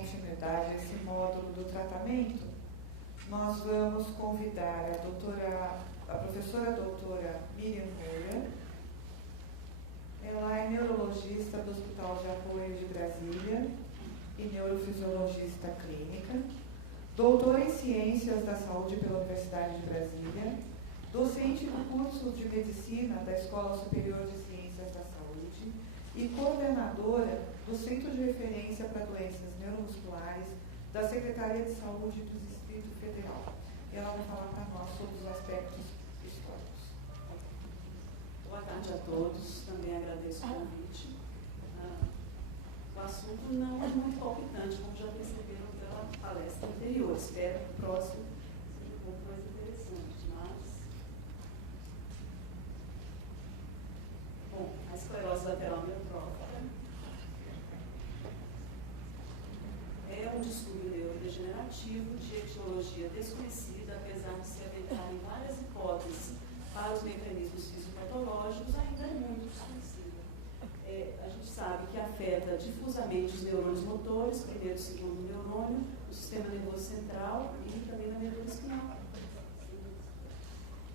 continuidade a esse módulo do tratamento, nós vamos convidar a professora doutora Miriam Moura. Ela é neurologista do Hospital de Apoio de Brasília e neurofisiologista clínica, doutora em Ciências da Saúde pela Universidade de Brasília, docente do curso de Medicina da Escola Superior de Ciências da Saúde e coordenadora do Centro de Referência para Doenças Neuromusculares da Secretaria de Saúde do Distrito Federal. E ela vai falar para nós sobre os aspectos históricos. Boa tarde a todos, também agradeço o convite. O assunto não é muito palpitante, como já perceberam pela palestra anterior. Espero que o próximo seja um pouco mais interessante, mas... Bom, a esclerose lateral amiotrófica é um distúrbio neurodegenerativo de etiologia desconhecida, apesar de se aventarem várias hipóteses para os mecanismos fisiopatológicos, ainda é muito desconhecida. A gente sabe que afeta difusamente os neurônios motores, primeiro e segundo neurônio, o sistema nervoso central e também na medula espinhal.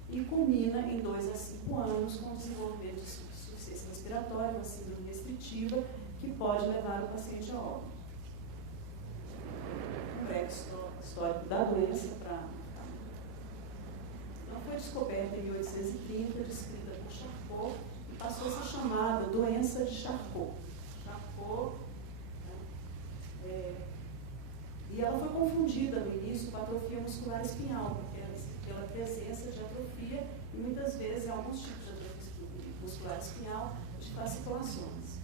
E culmina em 2 a 5 anos com o desenvolvimento de insuficiência respiratória, uma síndrome restritiva, que pode levar o paciente a óbito. Um breve histórico da doença não foi descoberta em 1830, descrita por Charcot, e passou a ser chamada doença de Charcot. E ela foi confundida no início com atrofia muscular espinhal, pela presença de atrofia e muitas vezes, em alguns tipos de atrofia muscular espinhal, de fasciculações.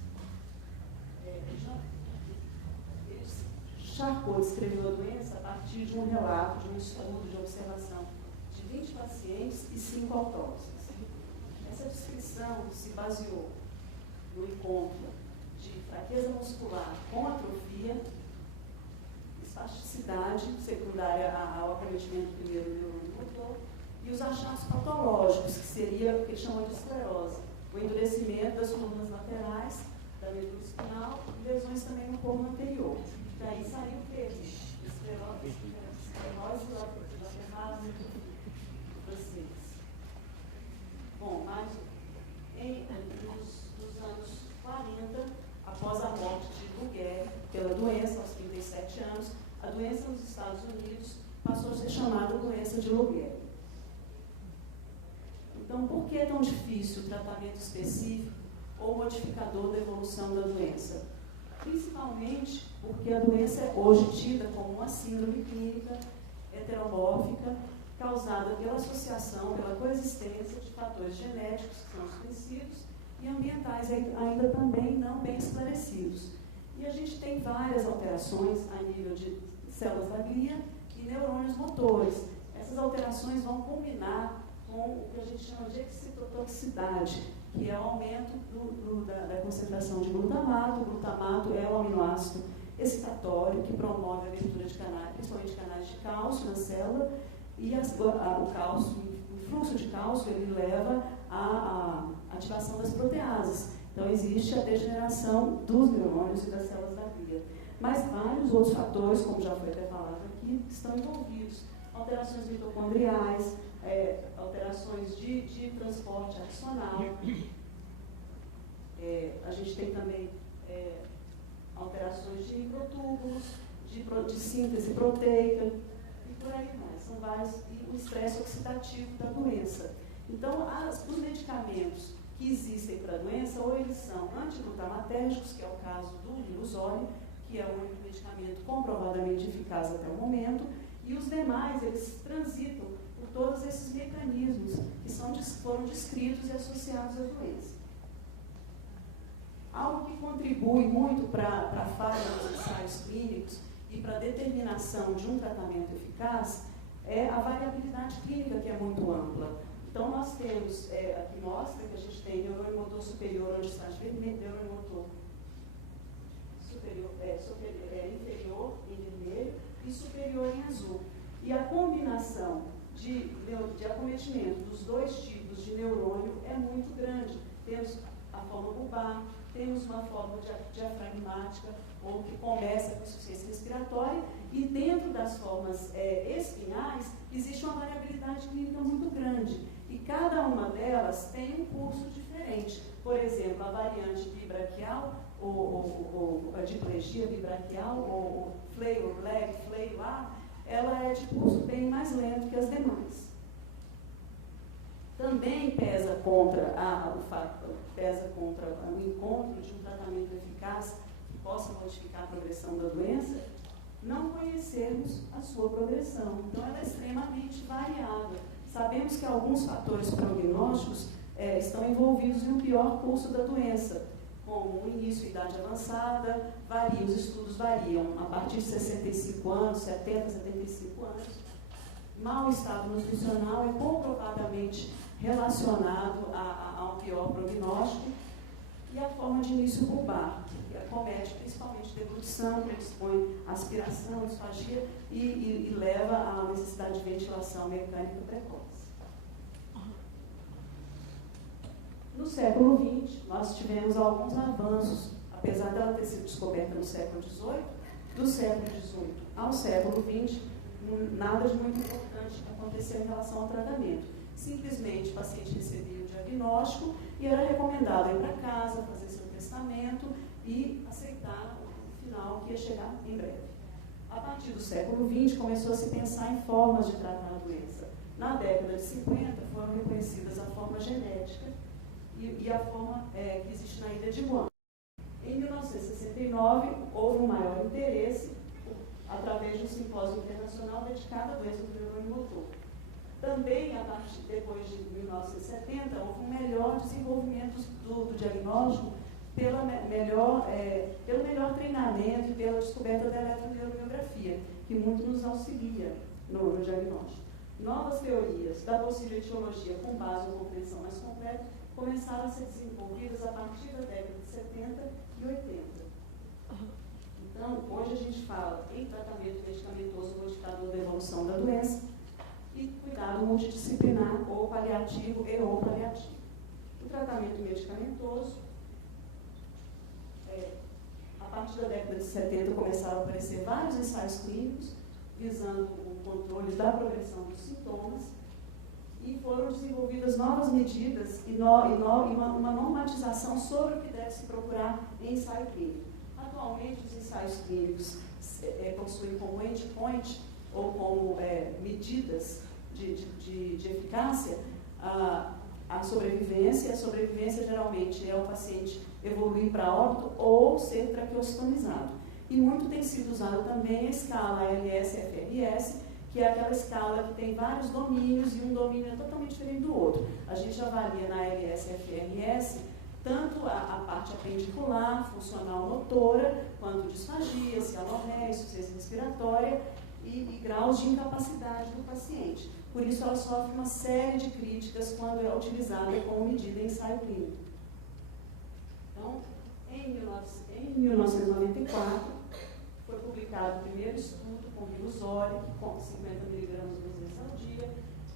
Charcot descreveu a doença a partir de um relato, de um estudo de observação de 20 pacientes e 5 autópsias. Essa descrição se baseou no encontro de fraqueza muscular com atrofia, espasticidade secundária ao acometimento do primeiro neurônio motor e os achados patológicos, que seria o que eles chamam de esclerose, o endurecimento das colunas laterais da medula espinal e lesões também no corpo anterior. Daí saiu o quê? Esclerose lateral francês. Bom, mas nos anos 40, após a morte de Luguer pela doença, aos 37 anos, a doença nos Estados Unidos passou a ser chamada doença de Luguer. Então, por que é tão difícil o tratamento específico ou modificador da evolução da doença? Principalmente porque a doença é hoje tida como uma síndrome clínica heteromórfica causada pela associação, pela coexistência de fatores genéticos que são desconhecidos e ambientais ainda também não bem esclarecidos. E a gente tem várias alterações a nível de células da glia e neurônios motores. Essas alterações vão combinar com o que a gente chama de excitotoxicidade, que é o aumento da concentração de glutamato. O glutamato é um aminoácido excitatório que promove a abertura de canais, principalmente canais de cálcio na célula, e o fluxo de cálcio ele leva à ativação das proteases. Então, existe a degeneração dos neurônios e das células da glia. Mas vários outros fatores, como já foi até falado aqui, estão envolvidos. Alterações mitocondriais, alterações de transporte adicional. A gente tem também alterações de microtúbulos, de síntese proteica, e por aí mais. São vários, e o estresse oxidativo da doença. Então, os medicamentos que existem para a doença, ou eles são antiglutamatérgicos, que é o caso do Liruzole, que é o único medicamento comprovadamente eficaz até o momento, e os demais, eles transitam por todos esses mecanismos que foram descritos e associados à doença. Algo que contribui muito para a falha dos ensaios clínicos e para a determinação de um tratamento eficaz é a variabilidade clínica, que é muito ampla. Então, nós temos, aqui mostra que a gente tem neurônio motor superior, onde está vermelho, neurônio motor inferior em vermelho e superior em azul. E a combinação de acometimento dos dois tipos de neurônio é muito grande. Temos a forma bulbar, temos uma forma diafragmática, ou que começa com insuficiência respiratória, e dentro das formas espinhais existe uma variabilidade clínica muito grande, e cada uma delas tem um curso diferente. Por exemplo, a variante bibraquial, ou a diplegia bibraquial, ou fleio leg, fleio A, ela é de curso bem mais lento que as demais. Também pesa contra o encontro de um tratamento eficaz que possa modificar a progressão da doença, não conhecermos a sua progressão. Então, ela é extremamente variável. Sabemos que alguns fatores prognósticos estão envolvidos em um pior curso da doença, como o início, idade avançada, os estudos variam a partir de 65 anos, 70, 75 anos. Mau estado nutricional é comprovadamente relacionado a um pior prognóstico, e a forma de início bulbar, que acomete principalmente deglutição, predispõe aspiração, disfagia e leva à necessidade de ventilação mecânica precoce. No século XX, nós tivemos alguns avanços, apesar dela ter sido descoberta no século XVIII, do século XVIII ao século XX, nada de muito importante aconteceu em relação ao tratamento. Simplesmente o paciente recebia o diagnóstico e era recomendado ir para casa, fazer seu testamento e aceitar o final que ia chegar em breve. A partir do século XX, começou a se pensar em formas de tratar a doença. Na década de 50, foram reconhecidas a forma genética e a forma que existe na ilha de Guam. Em 1969, houve um maior interesse através de um simpósio internacional dedicado à doença do neurônio motor. Também, depois de 1970, houve um melhor desenvolvimento do diagnóstico pelo melhor treinamento e pela descoberta da eletromiografia, que muito nos auxilia no diagnóstico. Novas teorias da possível etiologia com base em compreensão mais completa começaram a ser desenvolvidas a partir da década de 70 e 80. Então, hoje a gente fala em tratamento medicamentoso modificador da evolução da doença e cuidado multidisciplinar ou paliativo ou paliativo. O tratamento medicamentoso, a partir da década de 70 começaram a aparecer vários ensaios clínicos visando o controle da progressão dos sintomas e foram desenvolvidas novas medidas e uma normatização sobre o que deve se procurar em ensaio clínico. Atualmente, os ensaios clínicos possuem como endpoint ou como medidas de eficácia a sobrevivência. A sobrevivência geralmente é o paciente evoluir para óbito ou ser traqueostomizado. E muito tem sido usado também a escala ALS-FRS, que é aquela escala que tem vários domínios e um domínio é totalmente diferente do outro. A gente avalia na ALS-FRS tanto a parte apendicular, funcional motora, quanto disfagia, cialorreia, insuficiência respiratória e graus de incapacidade do paciente. Por isso, ela sofre uma série de críticas quando é utilizada como medida em ensaio clínico. Então, em 1994, foi publicado o primeiro estudo com Riluzole, com 50 mg 2 vezes ao dia,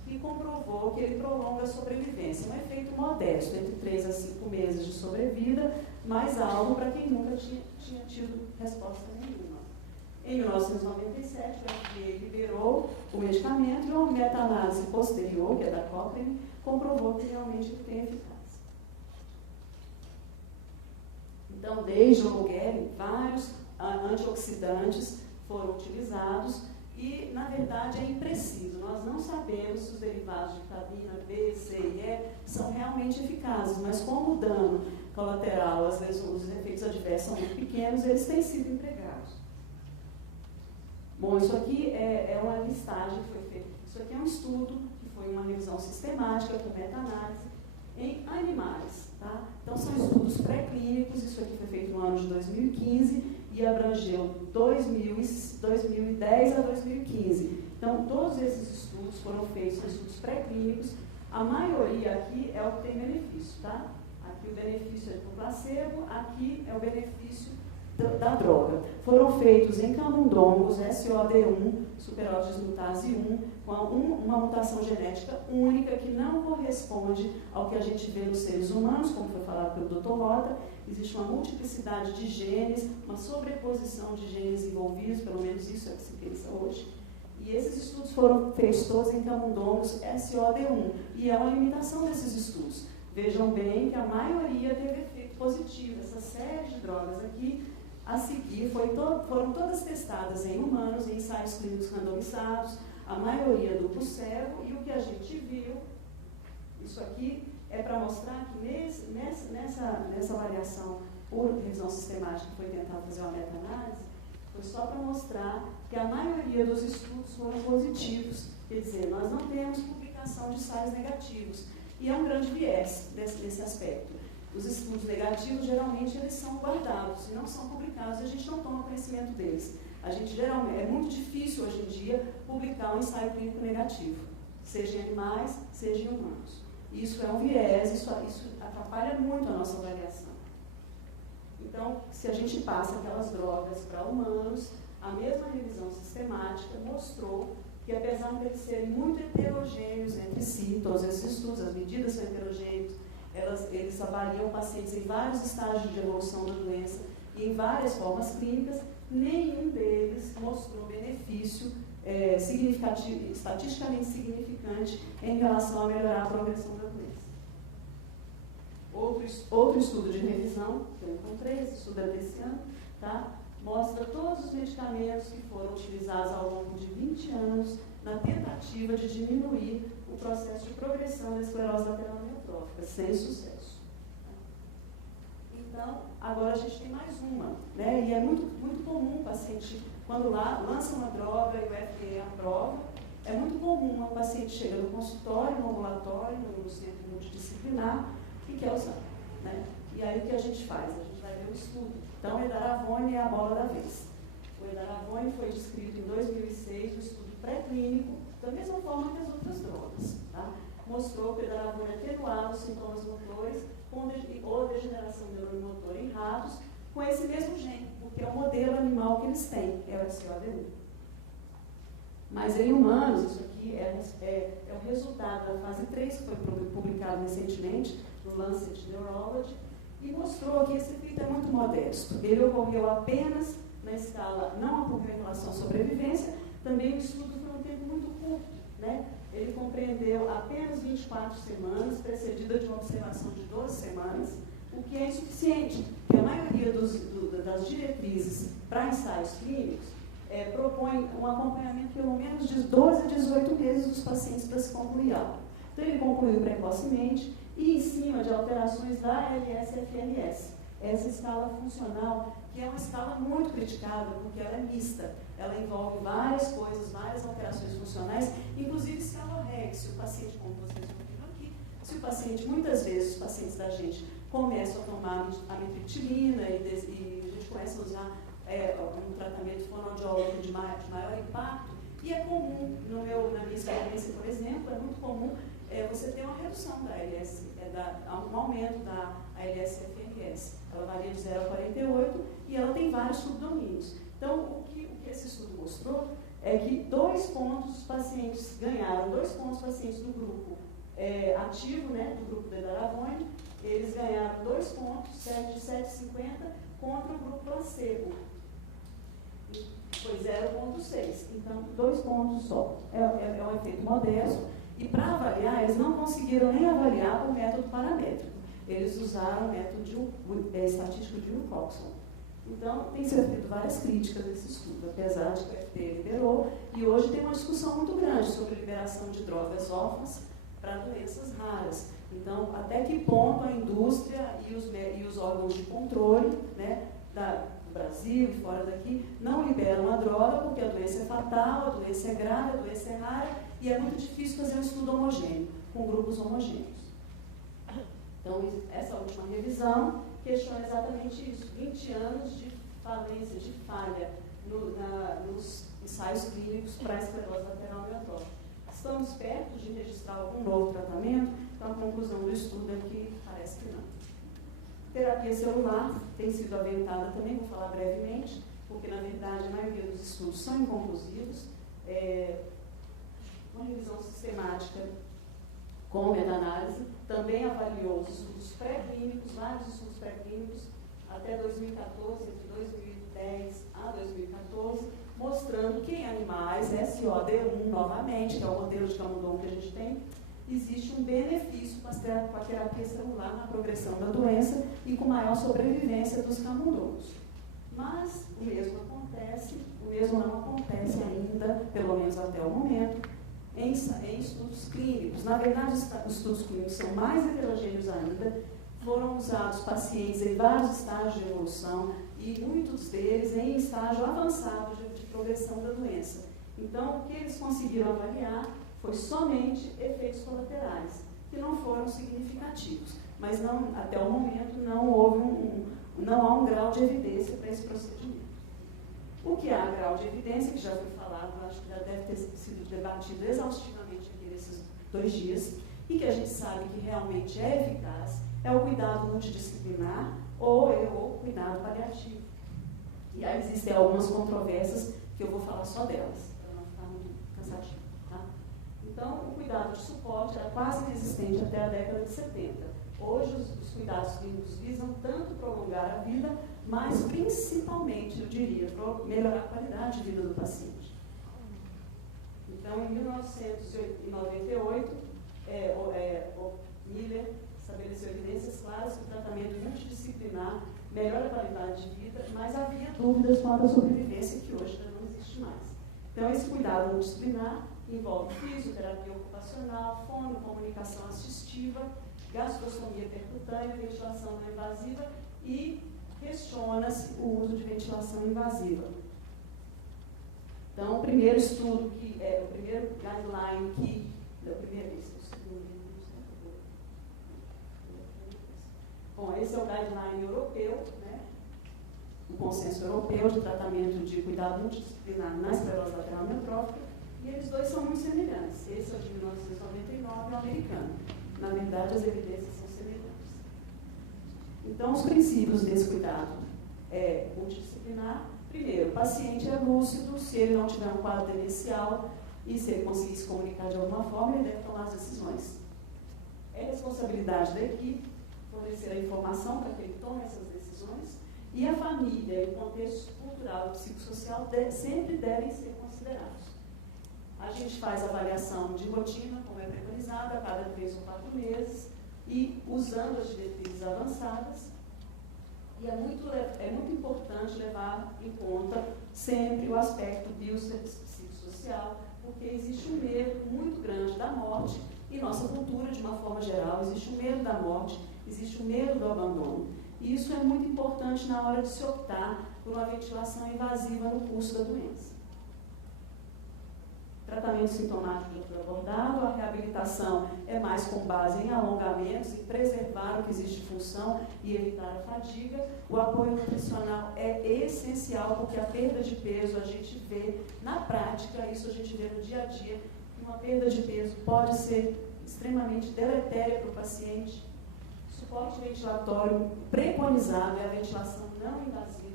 que comprovou que ele prolonga a sobrevivência. Um efeito modesto, entre 3 a 5 meses de sobrevida, mas algo para quem nunca tinha tido resposta nenhuma. Em 1997, o FDA liberou o medicamento e uma meta-análise posterior, que é da Cochrane, comprovou que realmente ele tem eficácia. Então, desde o Lugeri, vários antioxidantes foram utilizados e, na verdade, é impreciso. Nós não sabemos se os derivados de vitamina B, C e E são realmente eficazes, mas como o dano colateral, às vezes os efeitos adversos são muito pequenos, eles têm sido empregados. Bom, isso aqui é uma listagem que foi feita. Isso aqui é um estudo que foi uma revisão sistemática com meta-análise em animais. Tá? Então, são estudos pré-clínicos, isso aqui foi feito no ano de 2015 e abrangeu 2010 a 2015. Então, todos esses estudos foram feitos, estudos pré-clínicos. A maioria aqui é o que tem benefício, tá? Aqui o benefício é do placebo, aqui é o benefício da droga. Foram feitos em camundongos, SOD1, superótese dismutase 1, com uma mutação genética única que não corresponde ao que a gente vê nos seres humanos, como foi falado pelo Dr. Mota. Existe uma multiplicidade de genes, uma sobreposição de genes envolvidos, pelo menos isso é o que se pensa hoje. E esses estudos foram feitos todos em camundongos SOD1, e é uma limitação desses estudos. Vejam bem que a maioria teve efeito positivo. Essa série de drogas aqui, a seguir, foram todas testadas em humanos, em ensaios clínicos randomizados, a maioria duplo cego, e o que a gente viu, isso aqui é para mostrar que nessa avaliação por revisão sistemática que foi tentar fazer uma meta-análise, foi só para mostrar que a maioria dos estudos foram positivos. Quer dizer, nós não temos publicação de ensaios negativos. E é um grande viés desse aspecto. Os estudos negativos, geralmente, eles são guardados e não são publicados, e a gente não toma conhecimento deles. A gente, geralmente, é muito difícil, hoje em dia, publicar um ensaio clínico negativo, seja em animais, seja em humanos. Isso é um viés, isso atrapalha muito a nossa avaliação. Então, se a gente passa aquelas drogas para humanos, a mesma revisão sistemática mostrou que, apesar de eles serem muito heterogêneos entre si, todos esses estudos, as medidas são heterogêneas, eles avaliam pacientes em vários estágios de evolução da doença e em várias formas clínicas, nenhum deles mostrou benefício significativo, estatisticamente significante em relação a melhorar a progressão da doença. Outro estudo de revisão, que eu encontrei, esse estudo é desse ano, tá? Mostra todos os medicamentos que foram utilizados ao longo de 20 anos na tentativa de diminuir o processo de progressão da esclerose lateral amiotrófica, sem sucesso. Então, agora a gente tem mais uma, né? E é muito, muito comum o paciente, quando lança uma droga e o FDA aprova, é muito comum o paciente chega no consultório, no ambulatório, no centro multidisciplinar e quer usar, né? E aí o que a gente faz? A gente vai ver o estudo. Então, o edaravone é a bola da vez. O edaravone foi descrito em 2006 no estudo pré-clínico, da mesma forma que as outras drogas. Tá? Mostrou que o edaravone atenuava os sintomas motores ou degeneração neuromotor em ratos com esse mesmo gene, porque é o modelo animal que eles têm, é o SOD1. Mas em humanos, isso aqui é o resultado da fase 3, que foi publicado recentemente no Lancet Neurology, e mostrou que esse efeito é muito modesto. Ele ocorreu apenas na escala, não ocorreu em relação à sobrevivência, também o estudo foi um tempo muito curto, né? Ele compreendeu apenas 24 semanas, precedida de uma observação de 12 semanas, o que é insuficiente, porque a maioria das diretrizes para ensaios clínicos propõe um acompanhamento pelo menos de 12 a 18 meses dos pacientes para se concluir algo. Então, ele concluiu precocemente e em cima de alterações da LS-FRS. Essa escala funcional, que é uma escala muito criticada, porque ela é mista. Ela envolve várias coisas, várias alterações funcionais, inclusive escalorrex. Se o paciente, como vocês viram aqui, se o paciente, muitas vezes, os pacientes da gente começam a tomar amitriptilina e a gente começa a usar um tratamento fonoaudiológico de maior impacto, e é comum, na minha experiência, por exemplo, é muito comum você ter uma redução da ALS, um aumento da ALS-FRS. Ela varia de 0 a 48 e ela tem vários subdomínios. Então, o que esse estudo mostrou é que 2 pontos os pacientes ganharam, 2 pontos os pacientes do grupo ativo, né, do grupo do edaravone, eles ganharam 2 pontos, de 7,50 contra o grupo placebo. Foi 0,6. Então, 2 pontos só. É um efeito modesto. E para avaliar, eles não conseguiram nem avaliar por método paramétrico. Eles usaram o método estatístico de Wilcoxon. Então, tem sido feito várias críticas desse estudo, apesar de que o FDA liberou. E hoje tem uma discussão muito grande sobre liberação de drogas órfãs para doenças raras. Então, até que ponto a indústria e os órgãos de controle, né, do Brasil e fora daqui, não liberam a droga porque a doença é fatal, a doença é grave, a doença é rara, e é muito difícil fazer um estudo homogêneo, com grupos homogêneos. Então, essa última revisão questiona exatamente isso, 20 anos de falência, de falha nos ensaios clínicos para a esclerose lateral amiotrófica. Estamos perto de registrar algum novo tratamento, então a conclusão do estudo é que parece que não. Terapia celular tem sido aventada também, vou falar brevemente, porque, na verdade, a maioria dos estudos são inconclusivos. Uma revisão sistemática com meta-análise também avaliou os estudos pré-clínicos, vários estudos pré-clínicos, até 2014, entre 2010 a 2014, mostrando que em animais, SOD1 novamente, que é o modelo de camundongo que a gente tem, existe um benefício com a terapia celular na progressão da doença e com maior sobrevivência dos camundongos. Mas o mesmo não acontece ainda, pelo menos até o momento, em estudos clínicos. Na verdade, os estudos clínicos são mais heterogêneos ainda. Foram usados pacientes em vários estágios de evolução e muitos deles em estágio avançado de progressão da doença. Então, o que eles conseguiram avaliar foi somente efeitos colaterais, que não foram significativos. Mas até o momento não há um grau de evidência para esse procedimento. O que há grau de evidência, que já foi falado, acho que já deve ter sido debatido exaustivamente aqui nesses 2 dias, e que a gente sabe que realmente é eficaz, é o cuidado multidisciplinar ou o cuidado paliativo. E aí existem algumas controvérsias que eu vou falar só delas, para não ficar muito cansativo. Tá? Então, o cuidado de suporte era quase inexistente até a década de 70. Hoje, os cuidados clínicos visam tanto prolongar a vida, mas principalmente, eu diria, melhorar a qualidade de vida do paciente. Então, em 1998, Miller estabeleceu evidências claras que o tratamento multidisciplinar melhora a qualidade de vida, mas havia dúvidas quanto à sobrevivência, que hoje já não existe mais. Então, esse cuidado multidisciplinar envolve fisioterapia ocupacional, fono, comunicação assistiva, gastrostomia percutânea, ventilação não invasiva e questiona-se o uso de ventilação invasiva. Então, o primeiro estudo, o primeiro guideline Bom, esse é o guideline europeu, né? O consenso europeu de tratamento de cuidado multidisciplinar na esclerose lateral amiotrófica, e eles dois são muito semelhantes. Esse é o de 1999 e o americano. Na verdade, as evidências são semelhantes. Então, os princípios desse cuidado multidisciplinar. Primeiro, o paciente é lúcido, se ele não tiver um quadro demencial e se ele conseguir se comunicar de alguma forma, ele deve tomar as decisões. É responsabilidade da equipe fornecer a informação para que ele tome essas decisões, e a família e o contexto cultural e psicossocial sempre devem ser considerados. A gente faz avaliação de rotina, como é preconizado, a cada 3 ou 4 meses, e usando as diretrizes avançadas. E é muito importante levar em conta sempre o aspecto biopsicossocial, porque existe um medo muito grande da morte, e nossa cultura, de uma forma geral, existe um medo da morte, existe um medo do abandono. E isso é muito importante na hora de se optar por uma ventilação invasiva no curso da doença. Tratamento sintomático já foi abordado, a reabilitação é mais com base em alongamentos, em preservar o que existe de função e evitar a fadiga. O apoio nutricional é essencial, porque a perda de peso a gente vê na prática, isso a gente vê no dia a dia, que uma perda de peso pode ser extremamente deletéria para o paciente. Suporte ventilatório preconizado é a ventilação não invasiva.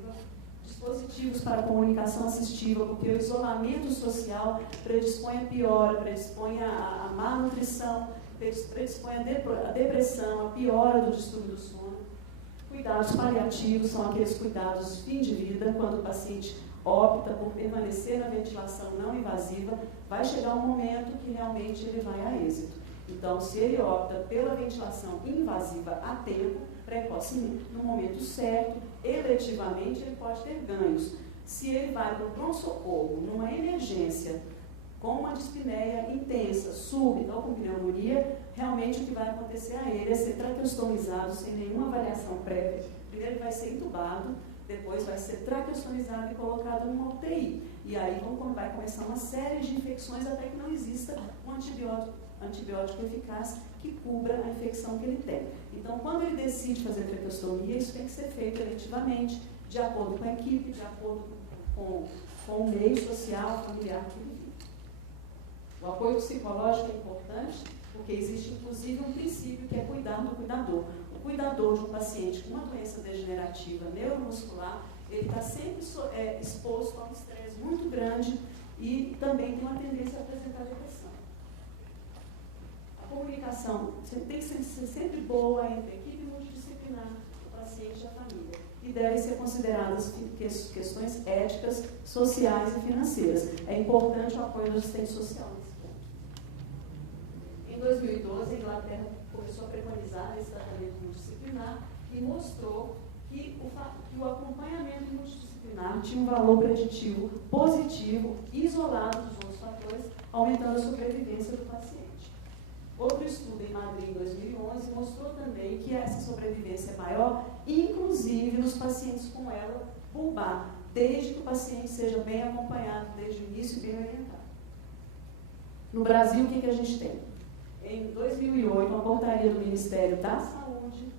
Dispositivos para comunicação assistiva, porque o isolamento social predispõe a piora, predispõe a má nutrição, predispõe a depressão, a piora do distúrbio do sono. Cuidados paliativos são aqueles cuidados fim de vida, quando o paciente opta por permanecer na ventilação não invasiva, vai chegar um momento que realmente ele vai a êxito. Então, se ele opta pela ventilação invasiva a tempo, precocemente, no momento certo, eletivamente, ele pode ter ganhos. Se ele vai para o pronto-socorro, numa emergência, com uma dispneia intensa, súbita ou com pneumonia, realmente o que vai acontecer a ele é ser traqueostomizado sem nenhuma avaliação prévia. Primeiro ele vai ser entubado, depois vai ser traqueostomizado e colocado numa UTI. E aí vai começar uma série de infecções até que não exista um antibiótico eficaz que cubra a infecção que ele tem. Então, quando ele decide fazer traqueostomia, isso tem que ser feito eletivamente, de acordo com a equipe, de acordo com o meio social, familiar que ele vive. O apoio psicológico é importante, porque existe, inclusive, um princípio que é cuidar do cuidador. O cuidador de um paciente com uma doença degenerativa neuromuscular, ele está sempre exposto a um estresse muito grande e também tem uma tendência a apresentar depressão. A comunicação tem que ser sempre boa entre a equipe multidisciplinar, o paciente e a família. E devem ser consideradas questões éticas, sociais e financeiras. É importante o apoio do assistente social nesse ponto. Em 2012, a Inglaterra começou a preconizar esse tratamento multidisciplinar e mostrou que o acompanhamento multidisciplinar tinha um valor preditivo positivo, isolado dos outros fatores, aumentando a sobrevivência do paciente. Outro estudo em Madrid, em 2011, mostrou também que essa sobrevivência é maior, inclusive nos pacientes com ela bulbar, desde que o paciente seja bem acompanhado desde o início e bem orientado. No Brasil, o que a gente tem? Em 2008, uma portaria do Ministério da Saúde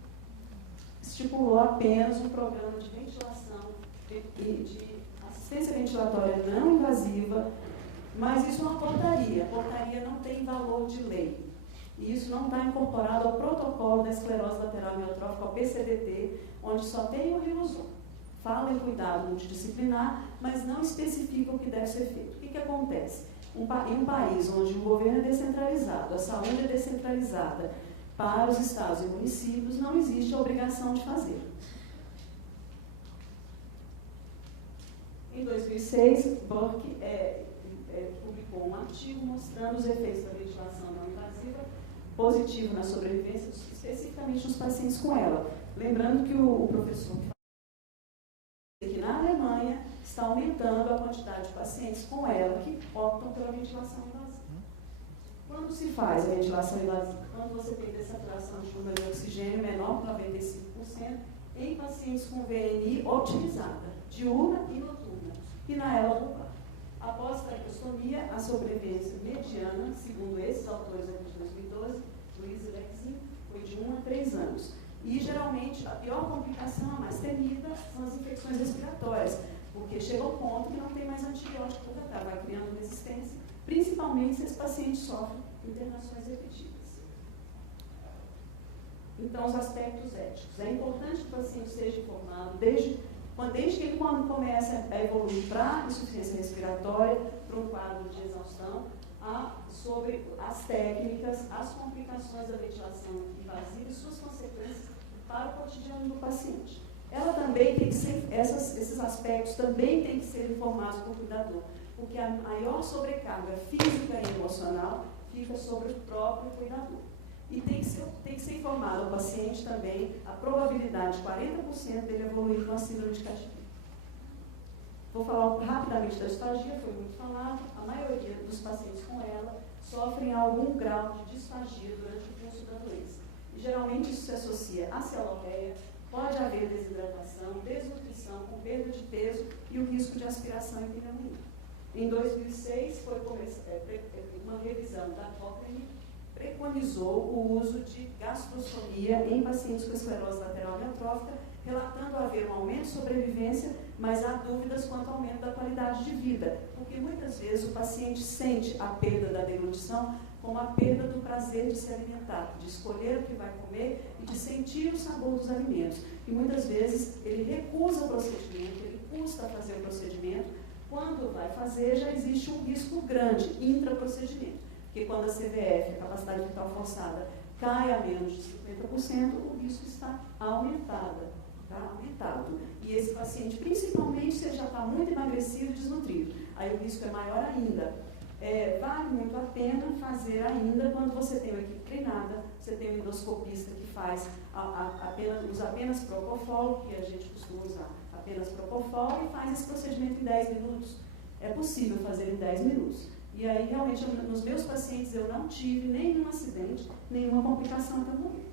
estipulou apenas um programa de ventilação e de assistência ventilatória não invasiva, mas isso é uma portaria. A portaria não tem valor de lei. E isso não está incorporado ao protocolo da esclerose lateral amiotrófica, ao PCDT, onde só tem o Riluzon. Fala em cuidado multidisciplinar, mas não especifica o que deve ser feito. O que acontece? Em um país onde o governo é descentralizado, a saúde é descentralizada para os estados e municípios, não existe a obrigação de fazer. Em 2006, Burke publicou um artigo mostrando os efeitos da ventilação não invasiva positivo na sobrevivência, especificamente nos pacientes com ela. Lembrando que o professor que na Alemanha está aumentando a quantidade de pacientes com ela que optam pela ventilação invasiva. Quando se faz a ventilação invasiva? Quando você tem dessaturação de número de oxigênio menor que 95% em pacientes com VNI otimizada, diurna e noturna, e na ela bulbar. Após a traqueostomia, a sobrevivência mediana, segundo esses autores aqui de 2012, Luiz e Lexin, foi de 1 a 3 anos. E, geralmente, a pior complicação, a mais temida, são as infecções respiratórias, porque chega ao ponto que não tem mais antibiótico para tratar, vai criando resistência, principalmente se esse paciente sofre internações repetidas. Então, os aspectos éticos. É importante que o paciente seja informado desde que ele começa a evoluir para insuficiência respiratória, para um quadro de exaustão, sobre as técnicas, as complicações da ventilação invasiva e suas consequências para o cotidiano do paciente. Ela também tem que ser, esses aspectos também têm que ser informados por cuidador, porque a maior sobrecarga física e emocional fica sobre o próprio cuidador. E tem que ser informado ao paciente também a probabilidade de 40% dele evoluir com a síndrome de Cachemire. Vou falar rapidamente da disfagia, foi muito falado. A maioria dos pacientes com ela sofrem algum grau de disfagia durante o curso da doença. E geralmente isso se associa à celorreia, pode haver desidratação, desnutrição, com perda de peso e o risco de aspiração e pneumonia. Em 2006, foi uma revisão da Cochrane, preconizou o uso de gastrostomia em pacientes com esclerose lateral amiotrófica, relatando haver um aumento de sobrevivência, mas há dúvidas quanto ao aumento da qualidade de vida, porque muitas vezes o paciente sente a perda da deglutição como a perda do prazer de se alimentar, de escolher o que vai comer e de sentir o sabor dos alimentos. E muitas vezes ele recusa o procedimento, ele custa fazer o procedimento. Quando vai fazer, já existe um risco grande intraprocedimento, porque quando a CVF, a capacidade vital forçada, cai a menos de 50%, o risco está aumentado. E esse paciente, principalmente se ele já está muito emagrecido e desnutrido, aí o risco é maior ainda. Vale muito a pena fazer ainda quando você tem uma equipe treinada, você tem um endoscopista que faz usa apenas Propofol, que a gente costuma usar apenas Propofol, e faz esse procedimento em 10 minutos. É possível fazer em 10 minutos. E aí, realmente, nos meus pacientes eu não tive nenhum acidente, nenhuma complicação até o momento.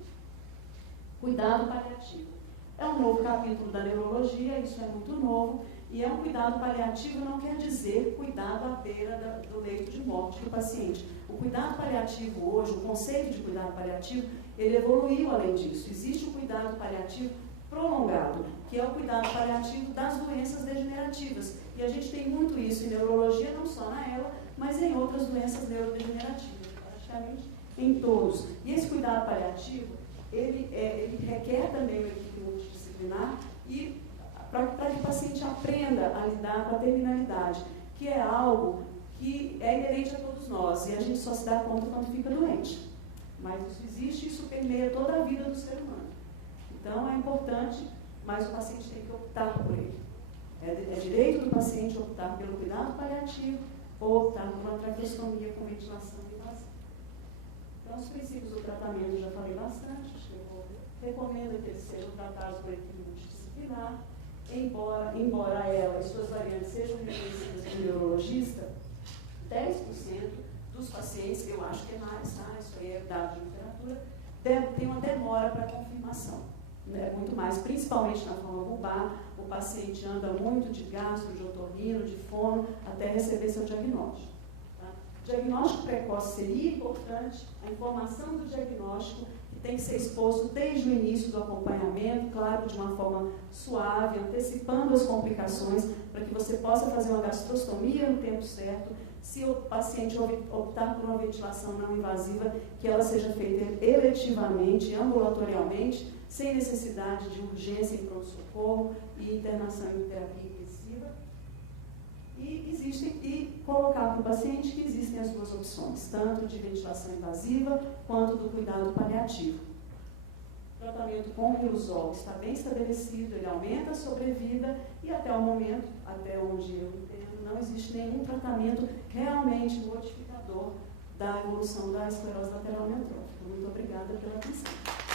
Cuidado paliativo. É um novo capítulo da neurologia, isso é muito novo, e é um cuidado paliativo, não quer dizer cuidado à beira do leito de morte do paciente. O cuidado paliativo hoje, o conceito de cuidado paliativo, ele evoluiu além disso. Existe o cuidado paliativo prolongado, que é o cuidado paliativo das doenças degenerativas. E a gente tem muito isso em neurologia, não só na ELA, mas em outras doenças neurodegenerativas, praticamente em todos. E esse cuidado paliativo, ele requer também uma equipe multidisciplinar e para que o paciente aprenda a lidar com a terminalidade, que é algo que é inerente a todos nós, e a gente só se dá conta quando fica doente. Mas isso existe e isso permeia toda a vida do ser humano. Então, é importante, mas o paciente tem que optar por ele. É direito do paciente optar pelo cuidado paliativo ou optar por uma traqueostomia com ventilação invasiva. Então, os princípios do tratamento eu já falei bastante, acho que eu recomendo que eles sejam tratados por equipe multidisciplinar, embora ela e suas variantes sejam reconhecidas por neurologista, 10% dos pacientes, eu acho que é mais, tá? Isso aí é dado de literatura, tem uma demora para confirmação. Né? Muito mais, principalmente na forma bulbar, o paciente anda muito de gastro, de otorrino, de fono, até receber seu diagnóstico. Tá? O diagnóstico precoce seria importante, a informação do diagnóstico que tem que ser exposto desde o início do acompanhamento, claro, de uma forma suave, antecipando as complicações, para que você possa fazer uma gastrostomia no tempo certo. Se o paciente optar por uma ventilação não invasiva, que ela seja feita eletivamente, ambulatorialmente, sem necessidade de urgência em pronto-socorro e internação em terapia intensiva. E colocar para o paciente que existem as duas opções, tanto de ventilação invasiva quanto do cuidado paliativo. O tratamento com riluzol está bem estabelecido, ele aumenta a sobrevida e até o momento, até onde eu entendo, não existe nenhum tratamento realmente modificador da evolução da esclerose lateral amiotrófica. Muito obrigada pela atenção.